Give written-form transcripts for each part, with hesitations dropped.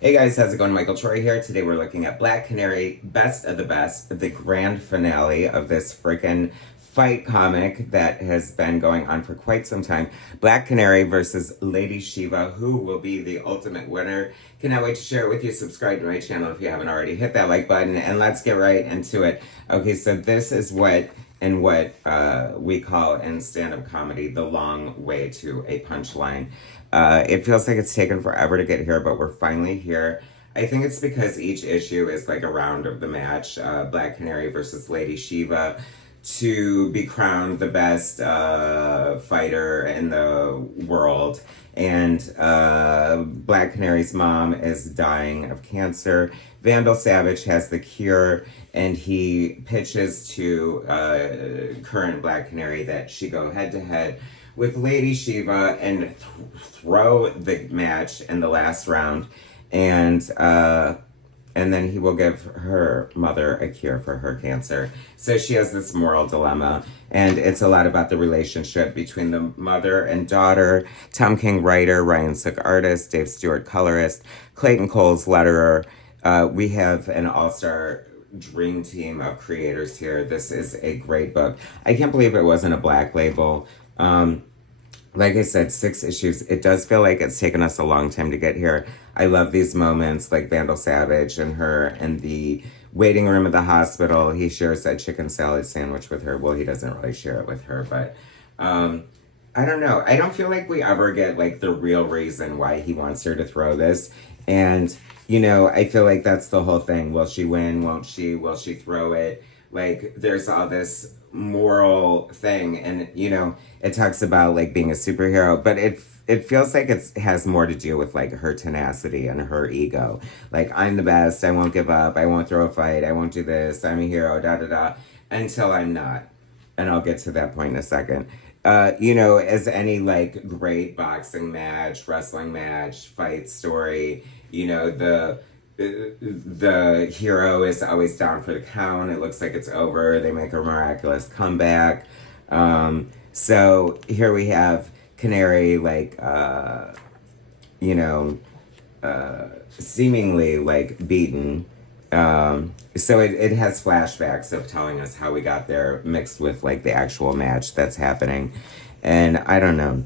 Hey guys, how's it going? Michael Troy here. Today we're looking at Black Canary, Best of the Best, the grand finale of this freaking fight comic that has been going on for quite some time. Black Canary versus Lady Shiva. Who will be the ultimate winner? Cannot wait to share it with you. Subscribe to my channel if you haven't already. Hit that like button and let's get right into it. Okay, so this is what we call in stand-up comedy the long way to a punchline. It feels like it's taken forever to get here, but we're finally here. I think it's because each issue is like a round of the match. Black Canary versus Lady Shiva to be crowned the best fighter in the world. And Black Canary's mom is dying of cancer. Vandal Savage has the cure, and he pitches to current Black Canary that she go head to head with Lady Shiva and throw the match in the last round, and then he will give her mother a cure for her cancer. So she has this moral dilemma, and it's a lot about the relationship between the mother and daughter. Tom King writer, Ryan Sook artist, Dave Stewart colorist, Clayton Coles letterer. We have an all-star dream team of creators here. This is a great book. I can't believe it wasn't a Black label. Like I said, 6 issues. It does feel like it's taken us a long time to get here. I love these moments, like Vandal Savage and her in the waiting room at the hospital. He shares that chicken salad sandwich with her. Well, he doesn't really share it with her, but I don't know. I don't feel like we ever get like the real reason why he wants her to throw this. And, you know, I feel like that's the whole thing. Will she win? Won't she? Will she throw it? Like, there's all this moral thing, and you know, it talks about like being a superhero, but it feels like it has more to do with like her tenacity and her ego. Like, I'm the best, I won't give up, I won't throw a fight, I won't do this, I'm a hero, da da da, until I'm not. And I'll get to that point in a second. You know, as any like great boxing match, wrestling match, fight story, you know, the hero is always down for the count. It looks like it's over. They make a miraculous comeback. So here we have Canary, like, you know, seemingly like beaten. So it has flashbacks of telling us how we got there mixed with like the actual match that's happening. And I don't know.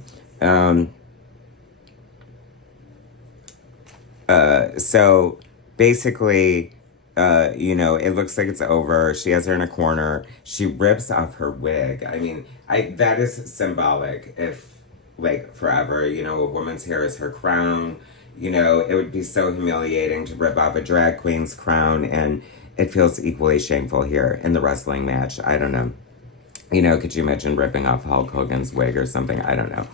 So basically, you know, it looks like it's over. She has her in a corner. She rips off her wig. I mean, that is symbolic. If, like, forever, you know, a woman's hair is her crown. You know, it would be so humiliating to rip off a drag queen's crown, and it feels equally shameful here in the wrestling match. I don't know. You know, could you imagine ripping off Hulk Hogan's wig or something? I don't know.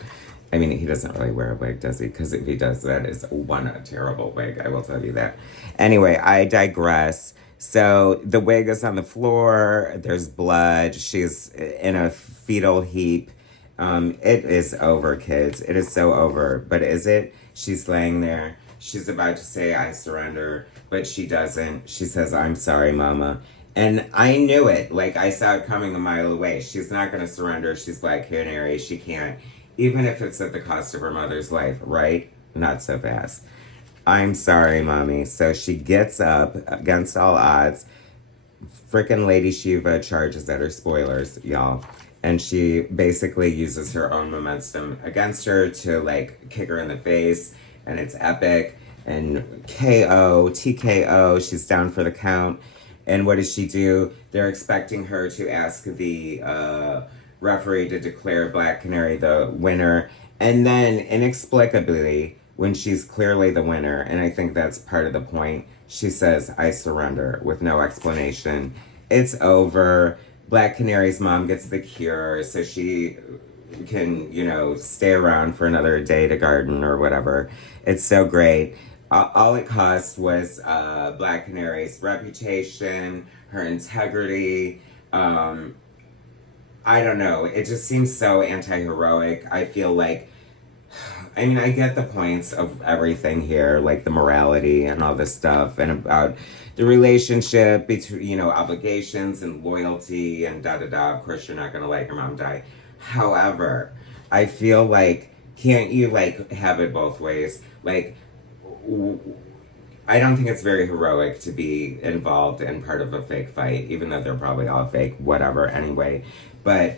I mean, he doesn't really wear a wig, does he? Because if he does, that is a terrible wig, I will tell you that. Anyway, I digress. So the wig is on the floor. There's blood. She's in a fetal heap. It is over, kids. It is so over. But is it? She's laying there. She's about to say, I surrender. But she doesn't. She says, I'm sorry, Mama. And I knew it. Like, I saw it coming a mile away. She's not going to surrender. She's Black Canary. She can't. Even if it's at the cost of her mother's life, right? Not so fast. I'm sorry, Mommy. So she gets up against all odds. Frickin' Lady Shiva charges at her, spoilers, y'all. And she basically uses her own momentum against her to, like, kick her in the face. And it's epic. And KO, TKO, she's down for the count. And what does she do? They're expecting her to ask the referee to declare Black Canary the winner. And then, inexplicably, when she's clearly the winner, and I think that's part of the point, she says, I surrender, with no explanation. It's over. Black Canary's mom gets the cure, so she can, you know, stay around for another day to garden or whatever. It's so great. All it cost was Black Canary's reputation, her integrity. I don't know. It just seems so anti-heroic. I feel like, I mean, I get the points of everything here, like the morality and all this stuff, and about the relationship between, you know, obligations and loyalty and da-da-da. Of course, you're not going to let your mom die. However, I feel like, can't you, like, have it both ways? Like, I don't think it's very heroic to be involved in part of a fake fight, even though they're probably all fake, whatever, anyway. But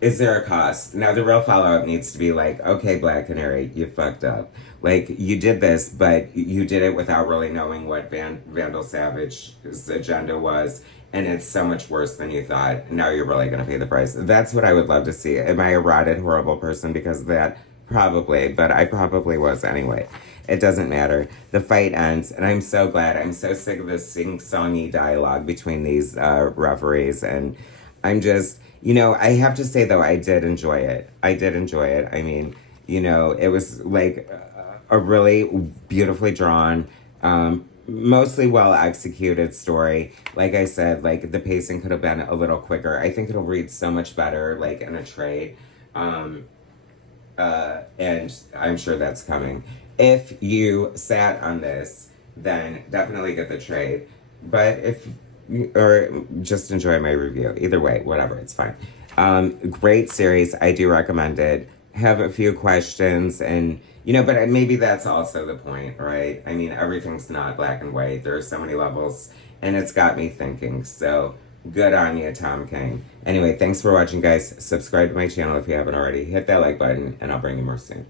is there a cost? Now, the real follow up needs to be like, okay, Black Canary, you fucked up. Like, you did this, but you did it without really knowing what Vandal Savage's agenda was. And it's so much worse than you thought. Now you're really going to pay the price. That's what I would love to see. Am I a rotted, horrible person because of that? Probably, but I probably was anyway. It doesn't matter. The fight ends, and I'm so glad. I'm so sick of this sing-songy dialogue between these referees, and I'm just, I have to say, though, I did enjoy it. I did enjoy it. I mean, it was like a really beautifully drawn, mostly well executed story. Like I said, like the pacing could have been a little quicker. I think it'll read so much better, like in a trade. And I'm sure that's coming. If you sat on this, then definitely get the trade. But or just enjoy my review. Either way, whatever, it's fine. Great series. I do recommend it. Have a few questions and, but maybe that's also the point, right? I mean, everything's not black and white. There are so many levels and it's got me thinking. So good on you, Tom King. Anyway, thanks for watching, guys. Subscribe to my channel if you haven't already. Hit that like button and I'll bring you more soon.